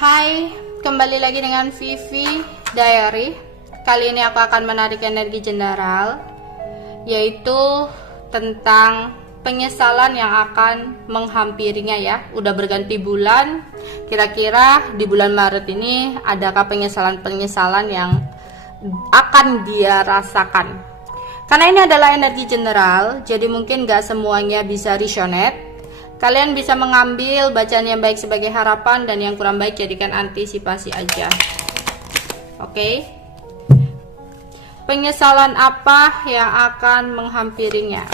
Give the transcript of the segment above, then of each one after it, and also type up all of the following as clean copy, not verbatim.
Hai, kembali lagi dengan Vivi Diary. Kali ini aku akan menarik energi general, yaitu tentang penyesalan yang akan menghampirinya ya. Udah berganti bulan, kira-kira di bulan Maret ini adakah penyesalan-penyesalan yang akan dia rasakan? Karena ini adalah energi general, jadi mungkin gak semuanya bisa resonate. Kalian bisa mengambil bacaan yang baik sebagai harapan dan yang kurang baik jadikan antisipasi aja. Oke. Penyesalan apa yang akan menghampirinya?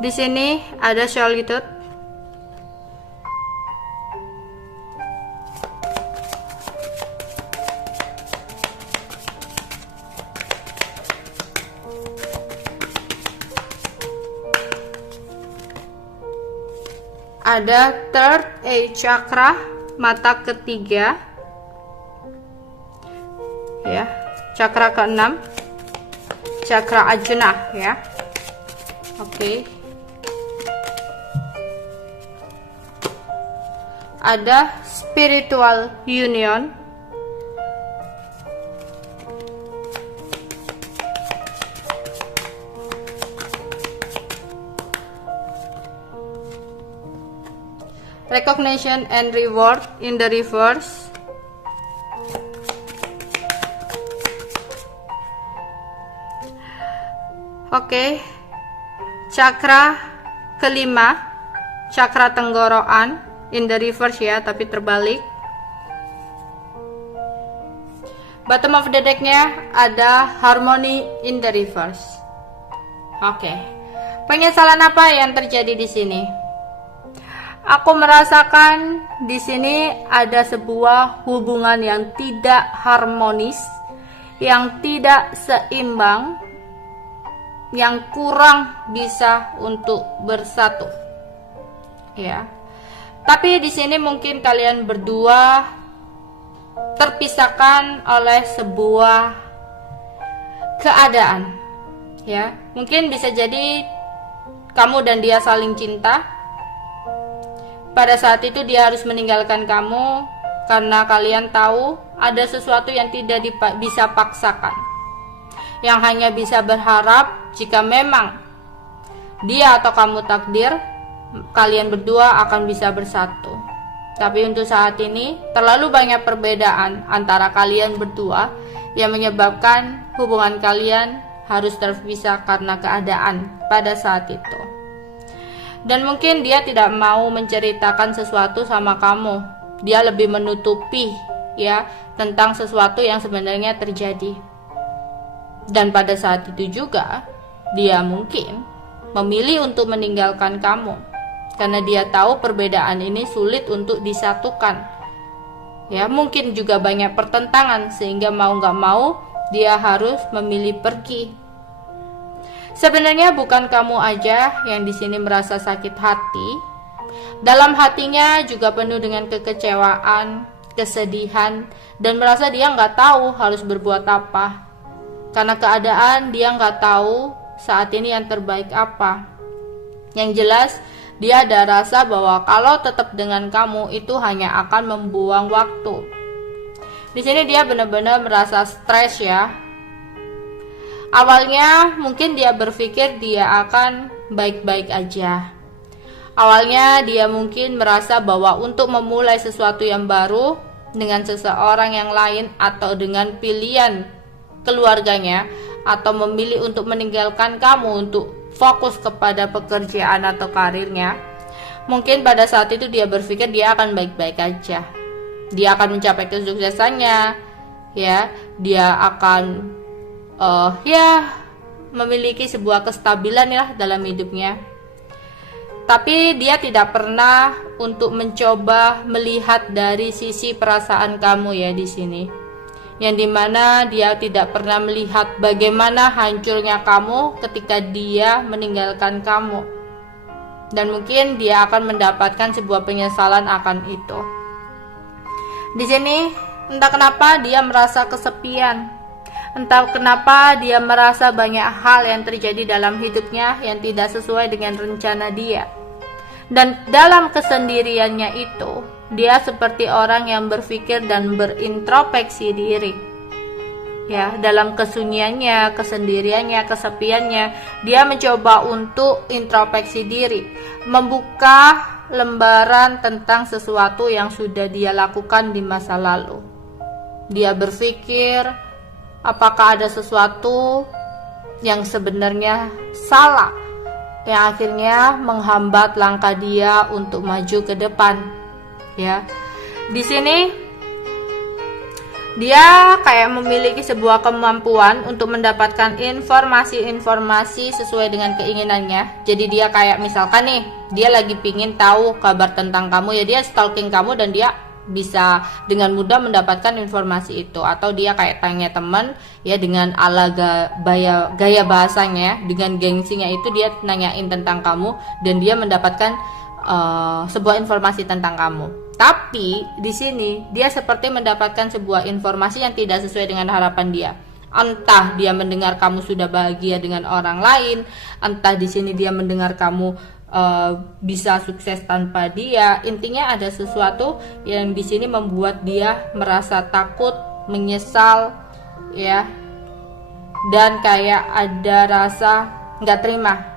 Di sini ada solitude. Ada third eye chakra, mata ketiga ya, chakra keenam, chakra ajna ya. Oke. Ada spiritual union, recognition and reward in the reverse, oke. Chakra kelima, chakra tenggorokan in the reverse ya, tapi terbalik. Bottom of the decknya ada harmony in the reverse. Oke. Penyesalan apa yang terjadi di sini? Aku merasakan di sini ada sebuah hubungan yang tidak harmonis, yang tidak seimbang, yang kurang bisa untuk bersatu. Ya. Tapi di sini mungkin kalian berdua terpisahkan oleh sebuah keadaan. Ya, mungkin bisa jadi kamu dan dia saling cinta. Pada saat itu dia harus meninggalkan kamu karena kalian tahu ada sesuatu yang tidak bisa paksakan, yang hanya bisa berharap jika memang dia atau kamu takdir, kalian berdua akan bisa bersatu. Tapi untuk saat ini terlalu banyak perbedaan antara kalian berdua yang menyebabkan hubungan kalian harus terpisah karena keadaan pada saat itu. Dan mungkin dia tidak mau menceritakan sesuatu sama kamu. Dia lebih menutupi ya tentang sesuatu yang sebenarnya terjadi. Dan pada saat itu juga dia mungkin memilih untuk meninggalkan kamu karena dia tahu perbedaan ini sulit untuk disatukan. Ya, mungkin juga banyak pertentangan sehingga mau gak mau dia harus memilih pergi. Sebenarnya bukan kamu aja yang di sini merasa sakit hati. Dalam hatinya juga penuh dengan kekecewaan, kesedihan, dan merasa dia nggak tahu harus berbuat apa. Karena keadaan dia nggak tahu saat ini yang terbaik apa. Yang jelas dia ada rasa bahwa kalau tetap dengan kamu itu hanya akan membuang waktu. Di sini dia benar-benar merasa stres ya. Awalnya mungkin dia berpikir dia akan baik-baik aja. Awalnya dia mungkin merasa bahwa untuk memulai sesuatu yang baru dengan seseorang yang lain atau dengan pilihan keluarganya atau memilih untuk meninggalkan kamu untuk fokus kepada pekerjaan atau karirnya, mungkin pada saat itu dia berpikir dia akan baik-baik aja. Dia akan mencapai kesuksesannya, ya, dia akan memiliki sebuah kestabilan ya dalam hidupnya. Tapi dia tidak pernah untuk mencoba melihat dari sisi perasaan kamu ya di sini. Yang dimana dia tidak pernah melihat bagaimana hancurnya kamu ketika dia meninggalkan kamu. Dan mungkin dia akan mendapatkan sebuah penyesalan akan itu. Di sini entah kenapa dia merasa kesepian, Entah kenapa dia merasa banyak hal yang terjadi dalam hidupnya yang tidak sesuai dengan rencana dia. Dan dalam kesendiriannya itu, dia seperti orang yang berpikir dan berintrospeksi diri. Ya, dalam kesunyiannya, kesendiriannya, kesepiannya, dia mencoba untuk introspeksi diri, membuka lembaran tentang sesuatu yang sudah dia lakukan di masa lalu. Dia berpikir, apakah ada sesuatu yang sebenarnya salah, yang akhirnya menghambat langkah dia untuk maju ke depan. Ya, di sini dia kayak memiliki sebuah kemampuan untuk mendapatkan informasi-informasi sesuai dengan keinginannya. Jadi dia kayak misalkan nih, dia lagi pingin tahu kabar tentang kamu, ya dia stalking kamu dan dia bisa dengan mudah mendapatkan informasi itu. Atau dia kayak tanya teman, ya dengan ala gaya bahasanya, dengan gengsinya itu dia nanyain tentang kamu dan dia mendapatkan sebuah informasi tentang kamu. Tapi di sini dia seperti mendapatkan sebuah informasi yang tidak sesuai dengan harapan dia. Entah dia mendengar kamu sudah bahagia dengan orang lain, entah di sini dia mendengar kamu bisa sukses tanpa dia. Intinya ada sesuatu yang di sini membuat dia merasa takut, menyesal, ya, dan kayak ada rasa nggak terima.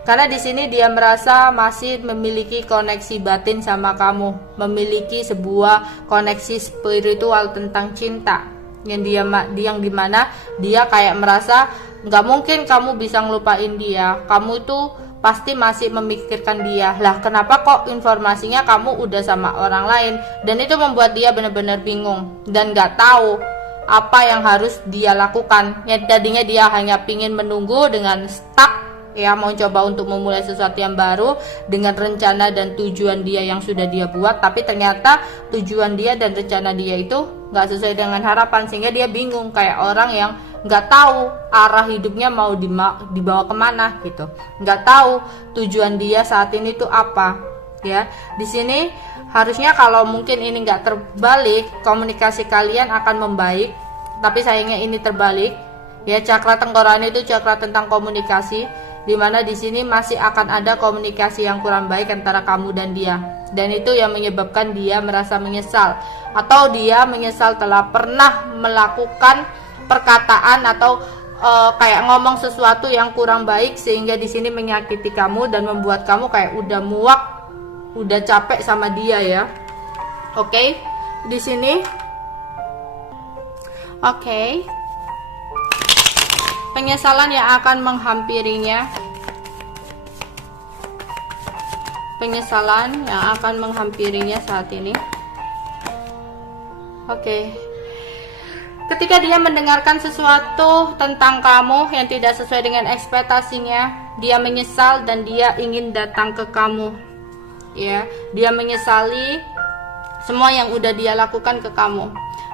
Karena di sini dia merasa masih memiliki koneksi batin sama kamu, memiliki sebuah koneksi spiritual tentang cinta yang dimana dia kayak merasa nggak mungkin kamu bisa ngelupain dia, kamu itu pasti masih memikirkan dia. Lah kenapa kok informasinya kamu udah sama orang lain? Dan itu membuat dia benar-benar bingung dan nggak tahu apa yang harus dia lakukan. Yang tadinya dia hanya pingin menunggu dengan stuck, ya, mau coba untuk memulai sesuatu yang baru dengan rencana dan tujuan dia yang sudah dia buat, tapi ternyata tujuan dia dan rencana dia itu nggak sesuai dengan harapan, sehingga dia bingung kayak orang yang nggak tahu arah hidupnya mau dibawa kemana gitu, nggak tahu tujuan dia saat ini tuh apa. Ya, di sini harusnya kalau mungkin ini nggak terbalik, komunikasi kalian akan membaik, tapi sayangnya ini terbalik. Ya, cakra tengkorak itu cakra tentang komunikasi, dimana di sini masih akan ada komunikasi yang kurang baik antara kamu dan dia, dan itu yang menyebabkan dia merasa menyesal, atau dia menyesal telah pernah melakukan perkataan atau kayak ngomong sesuatu yang kurang baik, sehingga di sini menyakiti kamu dan membuat kamu kayak udah muak, udah capek sama dia, ya. Oke, di sini penyesalan yang akan menghampirinya. Penyesalan yang akan menghampirinya saat ini. Ketika dia mendengarkan sesuatu tentang kamu yang tidak sesuai dengan ekspektasinya, dia menyesal dan dia ingin datang ke kamu. Ya, dia menyesali semua yang udah dia lakukan ke kamu.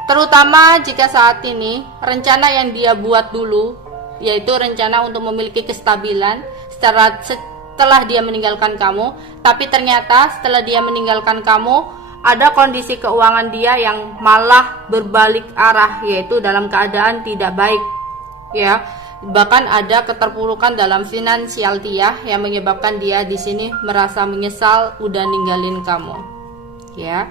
Terutama jika saat ini rencana yang dia buat dulu, yaitu rencana untuk memiliki kestabilan setelah dia meninggalkan kamu, tapi ternyata setelah dia meninggalkan kamu ada kondisi keuangan dia yang malah berbalik arah, yaitu dalam keadaan tidak baik, ya. Bahkan ada keterpurukan dalam finansial dia yang menyebabkan dia di sini merasa menyesal udah ninggalin kamu, ya.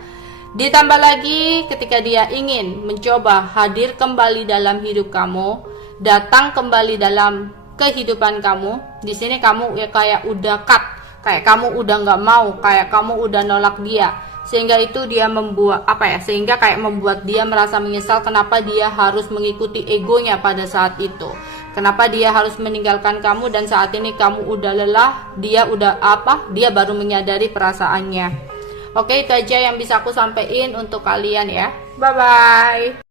Ditambah lagi ketika dia ingin mencoba hadir kembali dalam hidup kamu, datang kembali dalam kehidupan kamu, di sini kamu ya kayak udah cut, kayak kamu udah nggak mau, kayak kamu udah nolak dia, sehingga itu dia membuat sehingga kayak membuat dia merasa menyesal kenapa dia harus mengikuti egonya pada saat itu, kenapa dia harus meninggalkan kamu, dan saat ini kamu udah lelah, dia baru menyadari perasaannya. Oke, itu aja yang bisa aku sampaikan untuk kalian, ya. Bye bye.